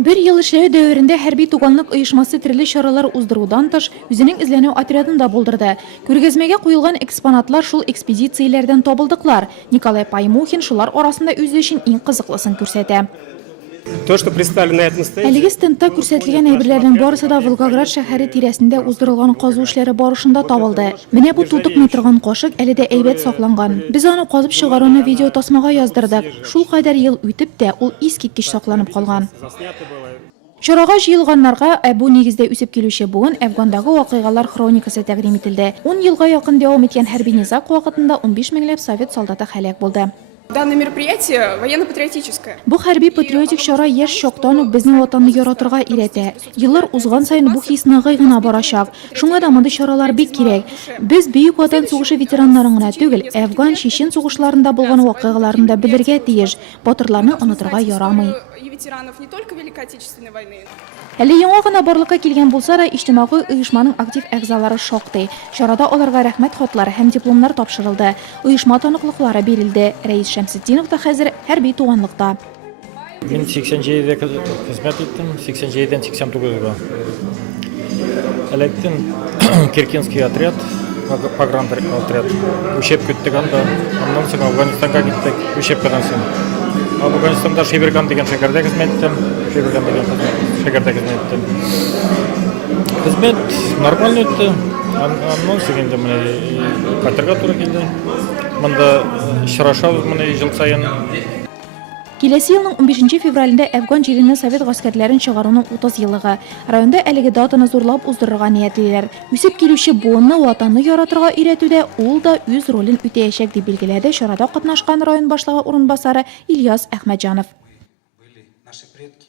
Bir yıl эшләү дәверендә хәрби туганлык оешмасы төрле чаралар уздырудан тыш үзенең эзләнү отрядын да булдырды. Күргәзмәгә куелган экспонатлар шул экспедицияләрдән табылдыклар. Николай Паймухин шулар арасында үзе өчен иң кызыклысын күрсәтә. То, что представлено на этом стенде, Әлеге стендта күрсәтелгән әйберләрнең барысы да Волгоград шәһәре тирәсендә уздырылган казу эшләре барышында табылды. Менә бу тутыкмый торган кашык әле дә әйбәт сакланган. Без аны казып чыгаруны видео тасмага яздырдык. Шул кадәр ел үтеп тә ул искиткеч сакланып калган. заснято было. Чарага җыелганнарга бу нигездә үсеп килүче бүген Әфгандагы вакыйгалар хроникасы тәкъдим ителде. 10 елга якын дәвам иткән хәрби низак вакытында 15 меңләп совет солдаты һәлак булды. Данное мероприятие военно-патриотическое. Бу хәрби патриотик чара яшь чактан ук безнең ватанны яратырга өйрәтә. Еллар узган саен бу хис ныгый гына барачак. Шуңа да мондый чаралар бик кирәк. Без Бөек Ватан сугышы ветераннарын гына түгел, Әфган, Чечен сугышларында булган вакыйгаларны да белергә тиеш. Батырларны унутырга ярамый. И ветеранов не только Великой Отечественной войны. Әле яңа гына барлыкка килгән булса да, иҗтимагый оешманың актив әгъзалары шактый. Чарада аларга рәхмәт хатлары һәм дипломнар тапшырылды. Оешма таныклыклары бирелде. Рәис Шәмсетдинов та хәзер хәрби туганлыкта. Мен 87-дә хезмәт иттем, 87-дән 89-га. Электен Киркинский отряд, погранотряд. Учеб көттек анда. Аннан соң Афганистанга киттек, учебкадан соң. Афганистанда Шеберган деген шәһәрдә хезмәт иттем. Шеберган деген шәһәрдә хезмәт иттем. Хезмәт нормаль үтте. Аннан соң инде менә катерга туры килде. Монда очрашабыз менә ел саен. Киләсе елның 15 февралендә Әфган җиреннән совет гаскәрләрен чыгаруның 30 еллыгы. Районда әлеге датаны зурлап уздырырга ниятлиләр. Үсеп килүче буынны ватанны яратырга өйрәтүдә ул да үз ролен үтәячәк дип билгеләде чарада катнашкан район башлыгы урынбасары Ильяс Әхмәтҗанов. Были наши предки.